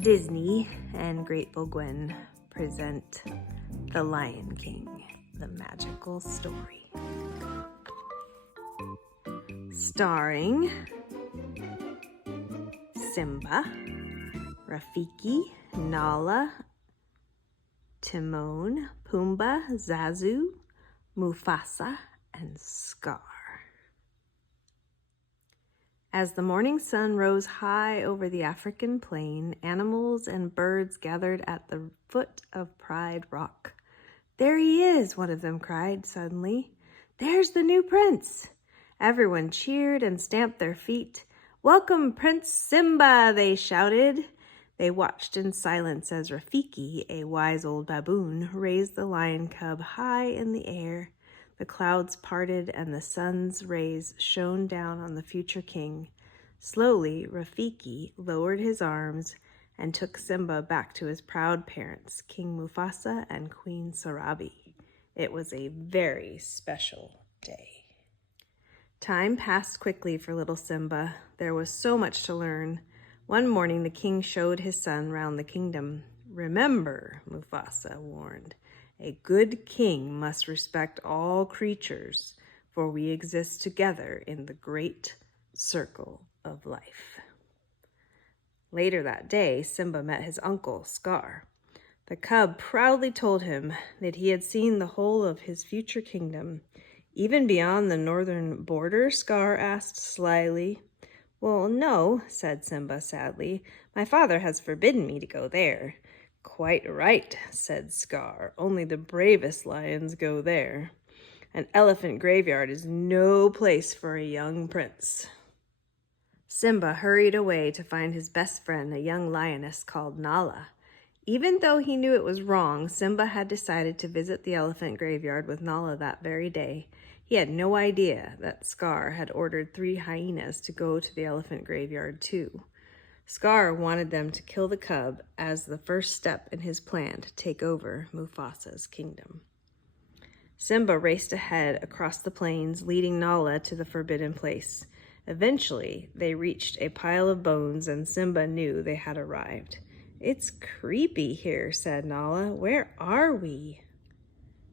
Disney and Grateful Gwen present The Lion King, the magical story. Starring Simba, Rafiki, Nala, Timon, Pumbaa, Zazu, Mufasa, and Scar. As the morning sun rose high over the African plain, animals and birds gathered at the foot of Pride Rock. "There he is," one of them cried suddenly. "There's the new prince." Everyone cheered and stamped their feet. "Welcome, Prince Simba," they shouted. They watched in silence as Rafiki, a wise old baboon, raised the lion cub high in the air. The clouds parted and the sun's rays shone down on the future king. Slowly, Rafiki lowered his arms and took Simba back to his proud parents, King Mufasa and Queen Sarabi. It was a very special day. Time passed quickly for little Simba. There was so much to learn. One morning, the king showed his son round the kingdom. "Remember," Mufasa warned, "a good king must respect all creatures, for we exist together in the great circle of life." Later that day, Simba met his uncle, Scar. The cub proudly told him that he had seen the whole of his future kingdom. "Even beyond the northern border?" Scar asked slyly. "Well, no," said Simba sadly. "My father has forbidden me to go there." "Quite right," said Scar. "Only the bravest lions go there. An elephant graveyard is no place for a young prince." Simba hurried away to find his best friend, a young lioness called Nala. Even though he knew it was wrong, Simba had decided to visit the elephant graveyard with Nala that very day. He had no idea that Scar had ordered 3 hyenas to go to the elephant graveyard too. Scar wanted them to kill the cub as the first step in his plan to take over Mufasa's kingdom. Simba raced ahead across the plains, leading Nala to the forbidden place. Eventually, they reached a pile of bones, and Simba knew they had arrived. "It's creepy here," said Nala. "Where are we?"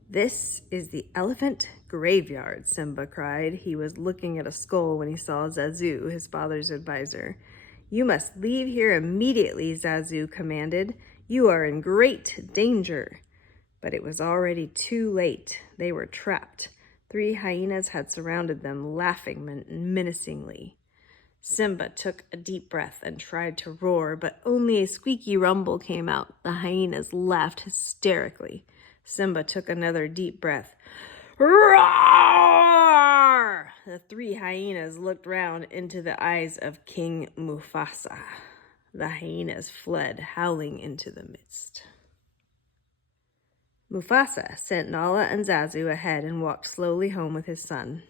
"This is the elephant graveyard," Simba cried. He was looking at a skull when he saw Zazu, his father's advisor. "You must leave here immediately," Zazu commanded. "You are in great danger." But it was already too late. They were trapped. 3 hyenas had surrounded them, laughing menacingly. Simba took a deep breath and tried to roar, but only a squeaky rumble came out. The hyenas laughed hysterically. Simba took another deep breath. Roar! The 3 hyenas looked round into the eyes of King Mufasa. The hyenas fled, howling into the mist. Mufasa sent Nala and Zazu ahead and walked slowly home with his son.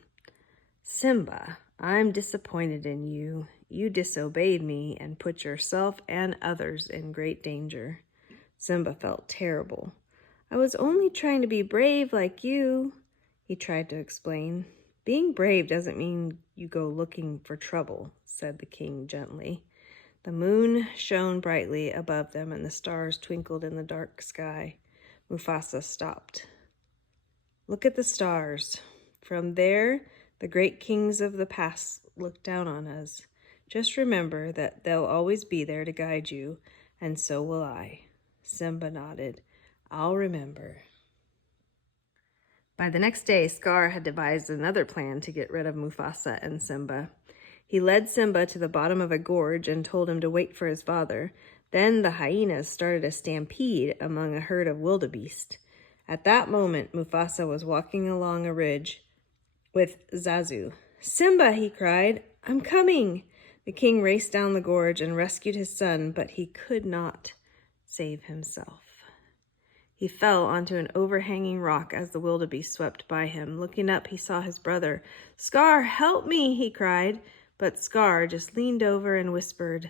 "Simba, I'm disappointed in you. You disobeyed me and put yourself and others in great danger." Simba felt terrible. "I was only trying to be brave like you," he tried to explain. "Being brave doesn't mean you go looking for trouble," said the king gently. The moon shone brightly above them and the stars twinkled in the dark sky. Mufasa stopped. "Look at the stars. From there, the great kings of the past look down on us. Just remember that they'll always be there to guide you, and so will I." Simba nodded. "I'll remember." By the next day, Scar had devised another plan to get rid of Mufasa and Simba. He led Simba to the bottom of a gorge and told him to wait for his father. Then the hyenas started a stampede among a herd of wildebeest. At that moment, Mufasa was walking along a ridge with Zazu. "Simba," he cried, "I'm coming!" The king raced down the gorge and rescued his son, but he could not save himself. He fell onto an overhanging rock as the wildebeest swept by him. Looking up, he saw his brother. "Scar, help me!" he cried. But Scar just leaned over and whispered,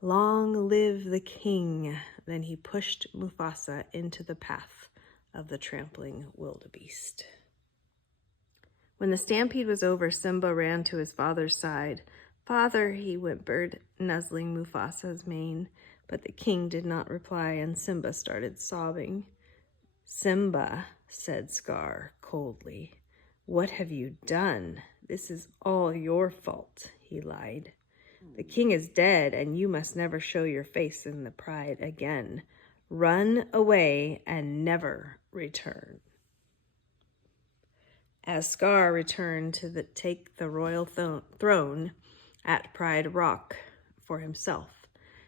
"Long live the king." Then he pushed Mufasa into the path of the trampling wildebeest. When the stampede was over, Simba ran to his father's side. "Father," he whimpered, nuzzling Mufasa's mane. But the king did not reply, and Simba started sobbing. "Simba," said Scar coldly, "what have you done? This is all your fault," he lied. "The king is dead, and you must never show your face in the pride again. Run away and never return." As Scar returned to take the royal throne at Pride Rock for himself,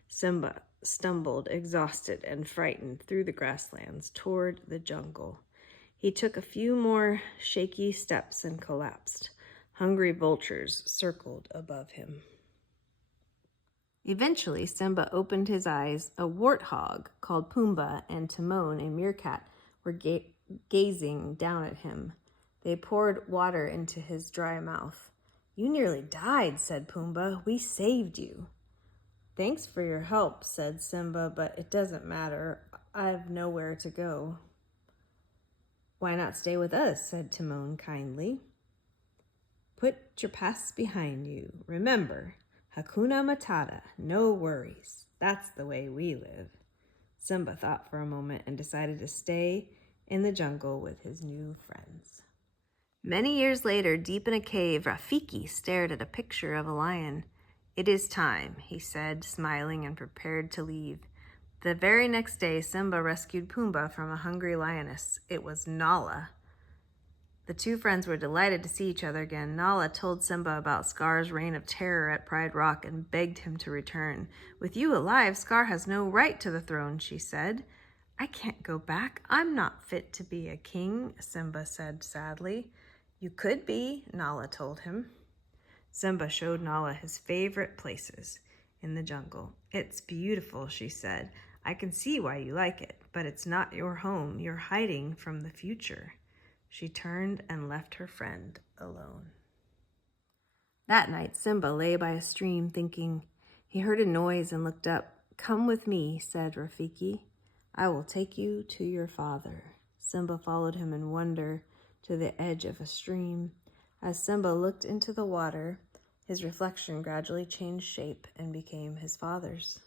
Simba stumbled, exhausted and frightened, through the grasslands toward the jungle. He took a few more shaky steps and collapsed. Hungry vultures circled above him. Eventually, Simba opened his eyes. A warthog called Pumbaa and Timon, a meerkat, were gazing down at him. They poured water into his dry mouth. "You nearly died," said Pumbaa. "We saved you." "Thanks for your help," said Simba, "but it doesn't matter. I've nowhere to go." "Why not stay with us?" said Timon kindly. "Put your past behind you. Remember, Hakuna Matata, no worries. That's the way we live." Simba thought for a moment and decided to stay in the jungle with his new friends. Many years later, deep in a cave, Rafiki stared at a picture of a lion. "It is time," he said, smiling, and prepared to leave. The very next day, Simba rescued Pumbaa from a hungry lioness. It was Nala. The two friends were delighted to see each other again. Nala told Simba about Scar's reign of terror at Pride Rock and begged him to return. "With you alive, Scar has no right to the throne," she said. "I can't go back. I'm not fit to be a king," Simba said sadly. "You could be," Nala told him. Simba showed Nala his favorite places in the jungle. "It's beautiful," she said. "I can see why you like it, but it's not your home. You're hiding from the future." She turned and left her friend alone. That night, Simba lay by a stream thinking. He heard a noise and looked up. "Come with me," said Rafiki. "I will take you to your father." Simba followed him in wonder to the edge of a stream. As Simba looked into the water, his reflection gradually changed shape and became his father's.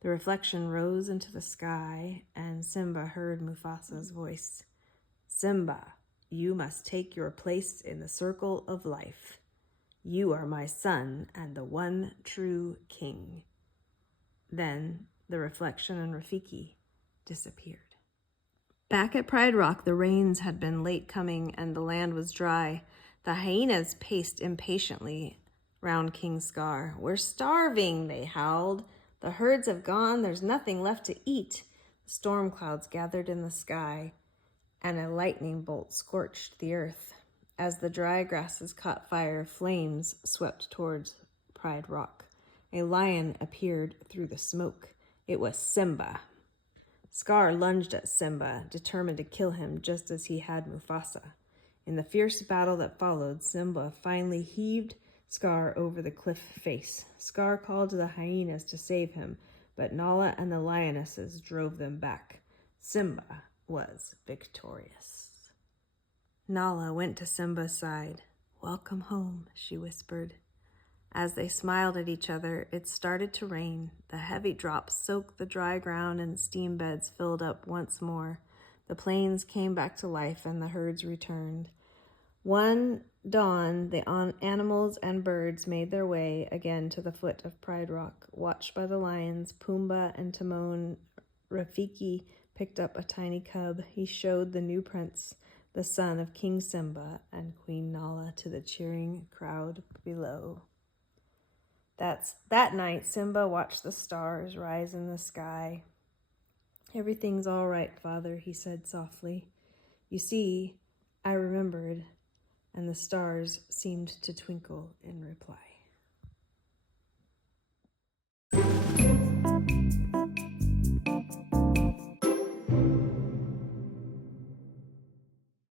The reflection rose into the sky, and Simba heard Mufasa's voice. "Simba, you must take your place in the circle of life. You are my son and the one true king." Then the reflection and Rafiki disappeared. Back at Pride Rock, the rains had been late coming and the land was dry. The hyenas paced impatiently round King Scar. "We're starving," they howled. "The herds have gone. There's nothing left to eat." The storm clouds gathered in the sky, and a lightning bolt scorched the earth. As the dry grasses caught fire, flames swept towards Pride Rock. A lion appeared through the smoke. It was Simba. Scar lunged at Simba, determined to kill him just as he had Mufasa. In the fierce battle that followed, Simba finally heaved Scar over the cliff face. Scar called to the hyenas to save him, but Nala and the lionesses drove them back. Simba was victorious. Nala went to Simba's side. "Welcome home," she whispered. As they smiled at each other, it started to rain. The heavy drops soaked the dry ground and steam beds filled up once more. The plains came back to life and the herds returned. One dawn, the animals and birds made their way again to the foot of Pride Rock. Watched by the lions, Pumbaa and Timon, Rafiki picked up a tiny cub. He showed the new prince, the son of King Simba and Queen Nala, to the cheering crowd below. That night, Simba watched the stars rise in the sky. "Everything's all right, Father," he said softly. "You see, I remembered," and the stars seemed to twinkle in reply.